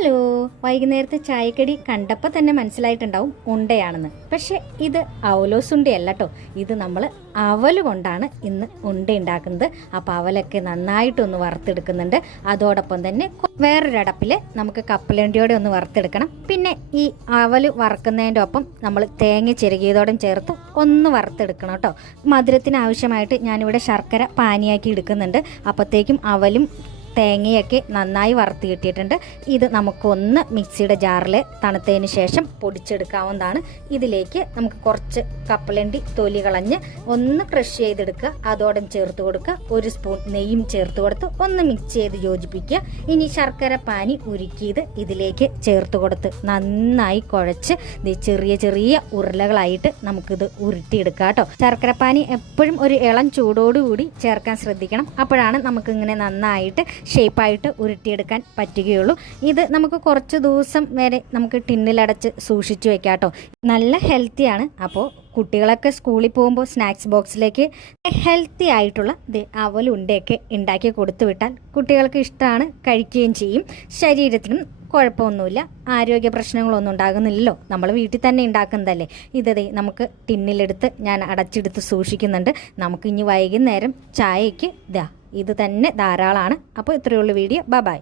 Hello, വൈകുന്നേരത്തെ ചായക്കടി കണ്ടപ്പോൾ തന്നെ മനസ്സിലായിട്ടുണ്ടാവും ഉണ്ടയാണെന്ന്. പക്ഷെ ഇത് അവലോസ് ഉണ്ടയല്ല കേട്ടോ. ഇത് നമ്മൾ അവൽ കൊണ്ടാണ് ഇന്ന് ഉണ്ട ഉണ്ടാക്കുന്നത്. അപ്പോൾ അവലൊക്കെ നന്നായിട്ടൊന്ന് വറുത്തെടുക്കുന്നുണ്ട്. അതോടൊപ്പം തന്നെ വേറൊരടപ്പിൽ നമുക്ക് കപ്പലണ്ടിയോടെ ഒന്ന് വറുത്തെടുക്കണം. പിന്നെ ഈ അവൽ വറുക്കുന്നതിൻ്റെ ഒപ്പം നമ്മൾ തേങ്ങ ചിരകിയതോടും ചേർത്ത് ഒന്ന് വറുത്തെടുക്കണം കേട്ടോ. മധുരത്തിന് ആവശ്യമായിട്ട് ഞാനിവിടെ ശർക്കര പാനിയാക്കി എടുക്കുന്നുണ്ട്. അപ്പോഴത്തേക്കും അവലും തേങ്ങയൊക്കെ നന്നായി വറുത്ത് കിട്ടിയിട്ടുണ്ട്. ഇത് നമുക്കൊന്ന് മിക്സിയുടെ ജാറിൽ തണുത്തതിന് ശേഷം പൊടിച്ചെടുക്കാവുന്നതാണ്. ഇതിലേക്ക് നമുക്ക് കുറച്ച് കപ്പലണ്ടി തൊലി കളഞ്ഞ് ഒന്ന് ക്രഷ് ചെയ്തെടുക്കുക. അതോടെ ചേർത്ത് കൊടുക്കുക. 1 സ്പൂൺ നെയ്യും ചേർത്ത് കൊടുത്ത് ഒന്ന് മിക്സ് ചെയ്ത് യോജിപ്പിക്കുക. ഇനി ശർക്കര പാനി ഉരുക്കിയത് ഇതിലേക്ക് ചേർത്ത് കൊടുത്ത് നന്നായി കുഴച്ച് ചെറിയ ചെറിയ ഉരുളകളായിട്ട് നമുക്കിത് ഉരുട്ടിയെടുക്കാം കേട്ടോ. ശർക്കര പാനി എപ്പോഴും ഒരു ഇളം ചൂടോടുകൂടി ചേർക്കാൻ ശ്രദ്ധിക്കണം. അപ്പോഴാണ് നമുക്കിങ്ങനെ നന്നായിട്ട് ഷേപ്പായിട്ട് ഉരുട്ടിയെടുക്കാൻ പറ്റുകയുള്ളൂ. ഇത് നമുക്ക് കുറച്ച് ദിവസം വരെ നമുക്ക് ടിന്നിലടച്ച് സൂക്ഷിച്ചു വെക്കാം കേട്ടോ. നല്ല ഹെൽത്തിയാണ്. അപ്പോൾ കുട്ടികളൊക്കെ സ്കൂളിൽ പോകുമ്പോൾ സ്നാക്സ് ബോക്സിലേക്ക് ഹെൽത്തി ആയിട്ടുള്ള അവലുണ്ടയൊക്കെ ഉണ്ടാക്കി കൊടുത്തു വിട്ടാൽ കുട്ടികൾക്ക് ഇഷ്ടമാണ്, കഴിക്കുകയും ചെയ്യും. ശരീരത്തിനും കുഴപ്പമൊന്നുമില്ല, ആരോഗ്യ പ്രശ്നങ്ങളൊന്നും ഉണ്ടാകുന്നില്ലല്ലോ. നമ്മൾ വീട്ടിൽ തന്നെ ഉണ്ടാക്കുന്നതല്ലേ. ഇതേ നമുക്ക് ടിന്നിലെടുത്ത് ഞാൻ അടച്ചെടുത്ത് സൂക്ഷിക്കുന്നുണ്ട്. നമുക്ക് ഇനി വൈകുന്നേരം ചായയ്ക്ക് ഇത് തന്നെ ധാരാളമാണ്. അപ്പോൾ ഇത്രയുള്ള വീഡിയോ. ബൈ.